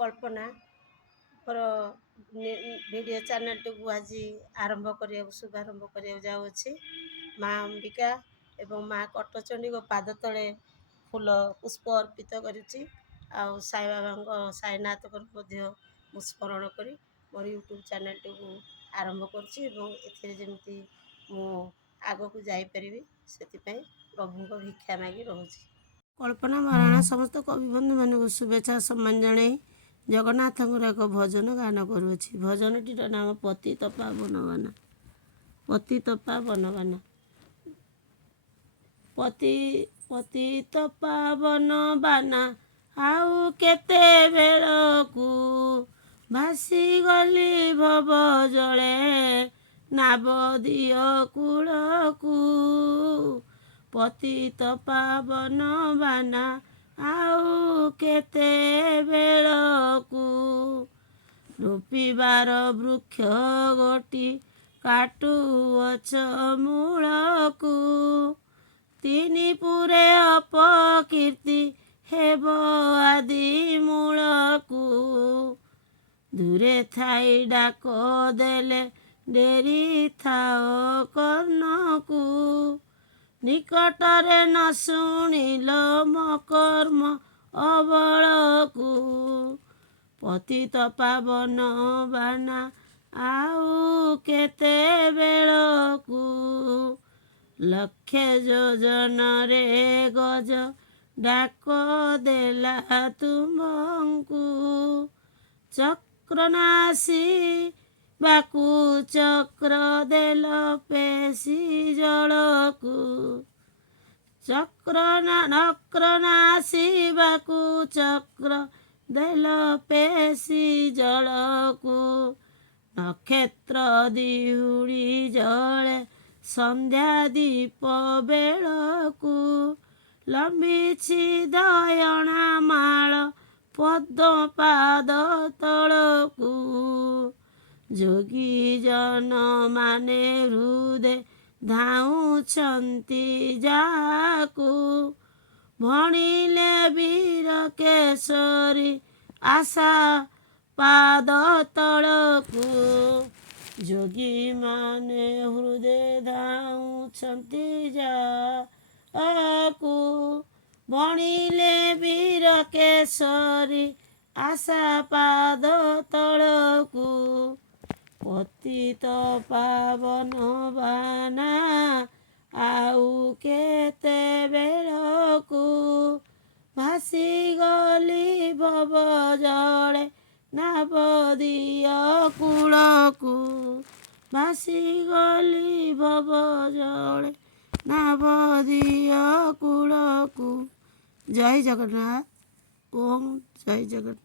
କଳ୍ପନା ମୋର ଭିଡ଼ିଓ ଚ୍ୟାନେଲଟିକୁ ଆଜି ଶୁଭାରମ୍ଭ କରିବାକୁ ଯାଉଅଛି। ମା ଅମ୍ବିକା ଏବଂ ମା କଟଚଣ୍ଡୀଙ୍କ ପାଦ ତଳେ ଫୁଲ ପୁଷ୍ପ ଅର୍ପିତ କରିଛି। ଆଉ ସାଇବାବାଙ୍କ ସାଇନାଥଙ୍କର ମଧ୍ୟ ମୁଁ ସ୍ମରଣ କରି ମୋର ୟୁଟ୍ୟୁବ୍ ଚ୍ୟାନେଲଟିକୁ ଆରମ୍ଭ କରୁଛି ଏବଂ ଏଥିରେ ଯେମିତି ମୁଁ ଆଗକୁ ଯାଇପାରିବି ସେଥିପାଇଁ ପ୍ରଭୁଙ୍କ ଭିକ୍ଷା ମାଗି ରହୁଛି। କଳ୍ପନା ମହାରଣା ସମସ୍ତ କବିବନ୍ଧୁମାନଙ୍କୁ ଶୁଭେଚ୍ଛା ସମ୍ମାନ ଜଣାଇ ଜଗନ୍ନାଥଙ୍କର ଏକ ଭଜନ ଗାନ କରୁଅଛି। ଭଜନଟିର ନାମ ପତିତ ପାବନ ବାନା। ପତିତ ପାବନ ବାନା। ପତିତ ପାବନ ବାନା ଆଉ କେତେବେଳକୁ ଭାସିଗଲି ଭବ ଜଳେ ନାବଦିଅ କୂଳକୁ। ପତିତ ପାବନ ବାନା ଆଉ କେତେବେଳକୁ ରୂପିବାର ବୃକ୍ଷ ଗୋଟି କାଟୁଅଛ ମୂଳକୁ। ତିନି ପୁରେ ଅପକୀର୍ତ୍ତି ହେବ ଆଦି ମୂଳକୁ। ଦୂରେ ଥାଇ ଡାକ ଦେଲେ ଡେରି ଥାଅ କର୍ଣ୍ଣକୁ। ନିକଟରେ ନ ଶୁଣିଲ ମକର୍ମ ଅବଳକୁ। ପତିତ ପାବନ ବାନା ଆଉ କେତେବେଳକୁ। ଲକ୍ଷେ ଯୋଜନରେ ଗଜ ଡାକ ଦେଲା ତୁମ୍ଭଙ୍କୁ। ଚକ୍ରନାଶୀ ବାକୁ ଚକ୍ର ଦେଲ ପେଶି ଜଳକୁ। ଚକ୍ରନାଶୀ ବାକୁ ଚକ୍ର ଦେଲ ପେଶି ଜଳକୁ। ନକ୍ଷତ୍ର ଦିହୁଡ଼ି ଜଳେ ସନ୍ଧ୍ୟା ଦୀପ ବେଳକୁ। ଲମ୍ବିଛି ଦୟଣା ମାଳ ପଦ୍ମ ପାଦ ତଳକୁ। ଯୋଗୀ ଜନ ମାନେ ହୃଦେ ଧାଉଁଛନ୍ତି ଯାହାକୁ। ଭଣିଲେ ବୀର କେଶରୀ ଆଶା ପାଦ ତଳକୁ। ଯୋଗୀ ମାନେ ହୃଦେ ଧାଉଁଛନ୍ତି ଯାହାକୁ। ଭଣିଲେ ବୀର କେଶରୀ ଆଶା ପାଦ ତଳକୁ। ପତିତ ପାବନ ବାନା ଆଉ କେତେବେଳକୁ। ଭାସିଗଲି ଭବ ଜଳେ ନାବଦିଅ କୂଳକୁ। ଭାସିଗଲି ଭବ ଜଳେ ନାବଦିଅ କୂଳକୁ। ଜୟ ଜଗନ୍ନାଥ। ଓମ୍ ଜୟ ଜଗନ୍ନାଥ।